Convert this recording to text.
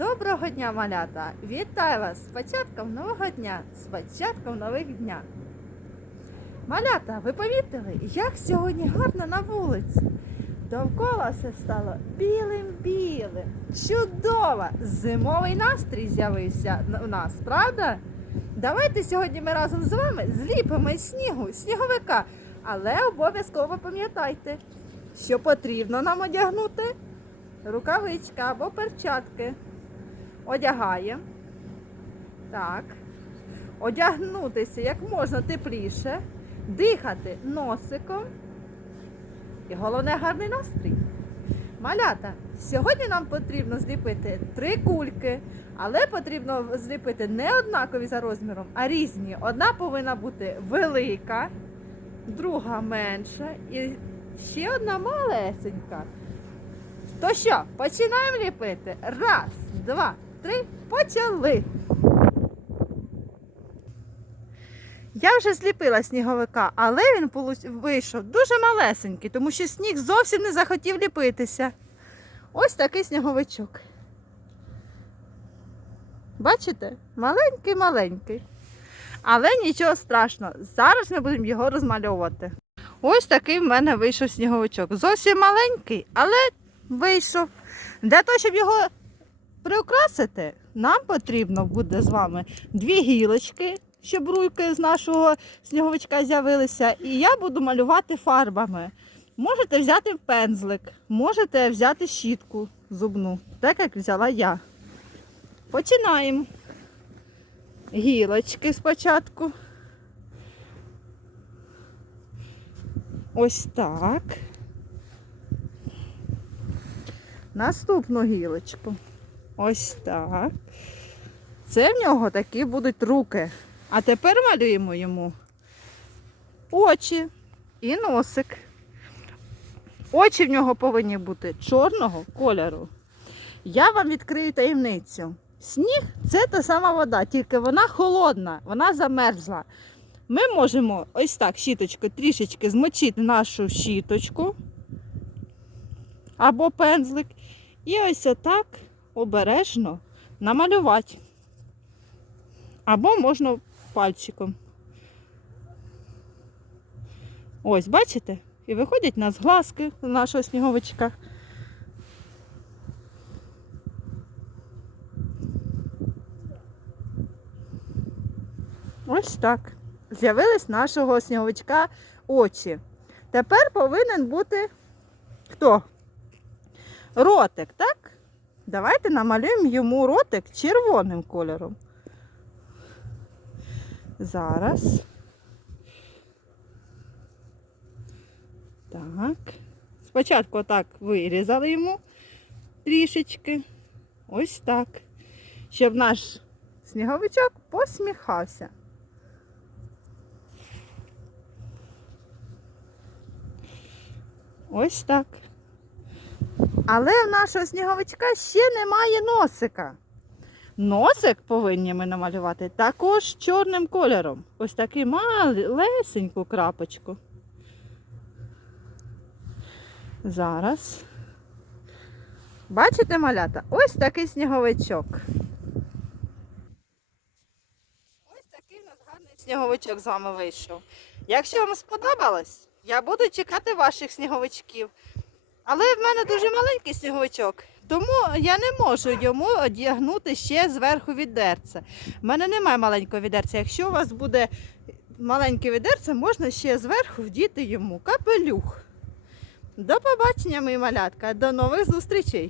Доброго дня, малята! Вітаю вас з початком нового дня, з початком нових дня. Малята, ви помітили, як сьогодні гарно на вулиці? Довкола все стало білим-білим. Чудово! Зимовий настрій з'явився у нас, правда? Давайте сьогодні ми разом з вами зліпимо снігу сніговика. Але обов'язково пам'ятайте, що потрібно нам одягнути рукавичка або перчатки. Одягаємо. Так. Одягнутися як можна тепліше, дихати носиком. І головне гарний настрій. Малята, сьогодні нам потрібно зліпити три кульки, але потрібно зліпити не однакові за розміром, а різні. Одна повинна бути велика, друга менша і ще одна малесенька. То що, починаємо ліпити? Раз, два, три, почали. Я вже зліпила сніговика, але він вийшов дуже малесенький, тому що сніг зовсім не захотів ліпитися. Ось такий сніговичок. Бачите? Маленький-маленький. Але нічого страшного. Зараз ми будемо його розмальовувати. Ось такий в мене вийшов сніговичок. Зовсім маленький, але вийшов. Для того, щоб його приукрасити, нам потрібно буде з вами дві гілочки, щоб руйки з нашого сніговичка з'явилися. І я буду малювати фарбами. Можете взяти пензлик, можете взяти щітку зубну, так як взяла я. Починаємо. Гілочки спочатку. Ось так. Наступну гілочку. Ось так. Це в нього такі будуть руки. А тепер малюємо йому очі і носик. Очі в нього повинні бути чорного кольору. Я вам відкрию таємницю. Сніг це та сама вода, тільки вона холодна, вона замерзла. Ми можемо ось так щіточкою трішечки змочити нашу щіточку або пензлик. І ось отак обережно намалювати. Або можна пальчиком. Ось, бачите? І виходять у нас глазки у нашого сніговичка. Ось так. З'явились нашого сніговичка очі. Тепер повинен бути хто? Ротик, так? Давайте намалюємо йому ротик червоним кольором. Зараз. Так. Спочатку отак вирізали йому трішечки. Ось так. Щоб наш сніговичок посміхався. Ось так. Але в нашого сніговичка ще немає носика. Носик повинні ми намалювати також чорним кольором. Ось таку малесеньку крапочку. Зараз. Бачите, малята? Ось такий сніговичок. Ось такий у нас гарний сніговичок з вами вийшов. Якщо вам сподобалось, я буду чекати ваших сніговичків. Але в мене дуже маленький сніговичок, тому я не можу йому одягнути ще зверху відерце. У мене немає маленького відерця. Якщо у вас буде маленьке відерце, можна ще зверху вдіти йому капелюх. До побачення, мої малятка, до нових зустрічей!